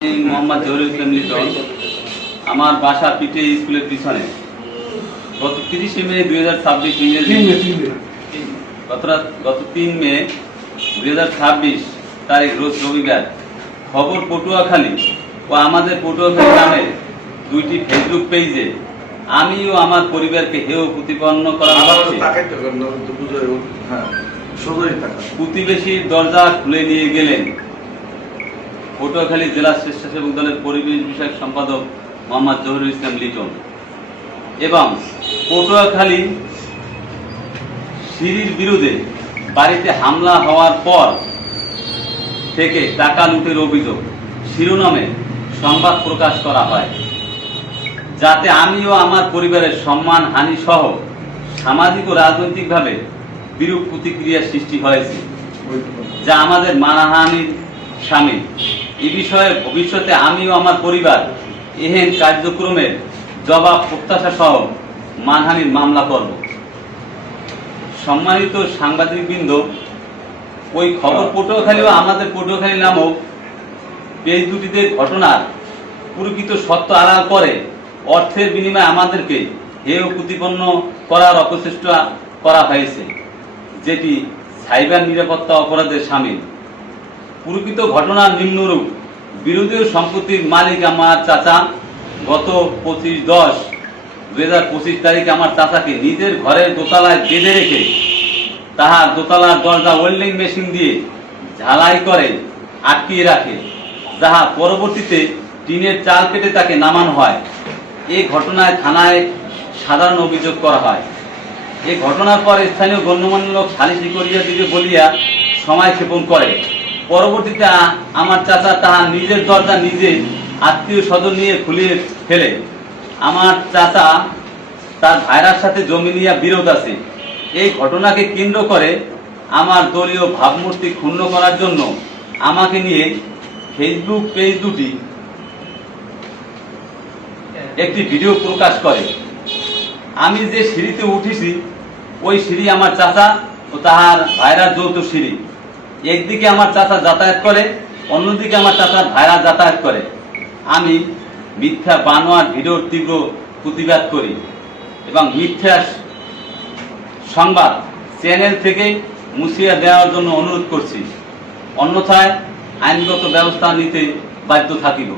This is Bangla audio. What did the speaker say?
মোহাম্মদ জহুরুল ইসলাম লিটন। আমার বাসা পিঠে স্কুলের পিছনে। গত 30 মে 2026 গত 3 মে 2026 তারিখ রোজ রবিবার খবর পটুয়াখালী ও আমাদের পটুয়াখালী নামে দুইটি ফেসবুক পেজে আমি ও আমার পরিবারকে হেয় প্রতিপন্ন করা হচ্ছে। প্রতিবেশীর দরজা খুলে নিয়ে গেলেন পটুয়াখালী জেলা স্বেচ্ছাসেবক দলের পরিবেশ বিষয়ক সম্পাদক মোহাম্মদ জহুরুল ইসলাম লিটন এবং পটুয়াখালী সিঁড়ির বিরুদ্ধে বাড়িতে হামলা হওয়ার পর থেকে টাকা লুটের অভিযোগ শিরোনামে সংবাদ প্রকাশ করা হয়, যাতে আমি ও আমার পরিবারের সম্মান হানি সহ সামাজিক ও রাজনৈতিকভাবে বিরূপ প্রতিক্রিয়া সৃষ্টি হয়েছে, যা আমাদের মানহানির শামিল। এ বিষয়ে ভবিষ্যতে আমি ও আমার পরিবার এহেন কার্যক্রমের জবাব প্রত্যাশা সহ মানহানির মামলা করব। সম্মানিত সাংবাদিকবৃন্দ, ওই খবর পটুয়াখালী ও আমাদের পটুয়াখালী নামক পেজ দুটিতে ঘটনার প্রকৃত সত্য আড়াল করে অর্থের বিনিময়ে আমাদেরকে হেয় প্রতিপন্ন করার অপচেষ্টা করা হয়েছে, যেটি সাইবার নিরাপত্তা অপরাধের শামিল। প্রকৃত ঘটনার নিম্নরূপ: বিরোধী সম্পত্তির মালিক আমার চাচা। গত 25/10/2025 তারিখে আমার চাচাকে নিজের ঘরের দোতলায় বেঁধে রেখে তাহার দোতলার দরজা ওয়েল্ডিং মেশিন দিয়ে ঝালাই করে আটকিয়ে রাখে, যাহা পরবর্তীতে টিনের চাল কেটে তাকে নামানো হয়। এই ঘটনায় থানায় সাধারণ অভিযোগ করা হয়। এই ঘটনার পর স্থানীয় গণ্যমান্য লোক সালিসি করিয়া দিবে বলিয়া সময় ক্ষেপণ করে। পরবর্তীতে আমার চাচা তাহার নিজের দরজা নিজে আত্মীয় স্বজন নিয়ে খুলিয়ে ফেলে। আমার চাচা তার ভাইরার সাথে জমি নিয়ে বিরোধ আছে। এই ঘটনাকে কেন্দ্র করে আমার দলীয় ভাবমূর্তি ক্ষুণ্ণ করার জন্য আমাকে নিয়ে ফেসবুক পেজ দুটি একটি ভিডিও প্রকাশ করে। আমি যে সিঁড়িতে উঠেছি ওই সিঁড়ি আমার চাচা ও তাহার ভাইরার যৌথ সিঁড়ি। একদিকে আমার চাচা যাতায়াত করে, অন্যদিকে আমার চাচার ভাইরা যাতায়াত করে। আমি মিথ্যা বানোয়ার ভিডিওর তীব্র প্রতিবাদ করি এবং মিথ্যা সংবাদ চ্যানেল থেকে মুছিয়ে দেওয়ার জন্য অনুরোধ করছি, অন্যথায় আইনগত ব্যবস্থা নিতে বাধ্য থাকিব।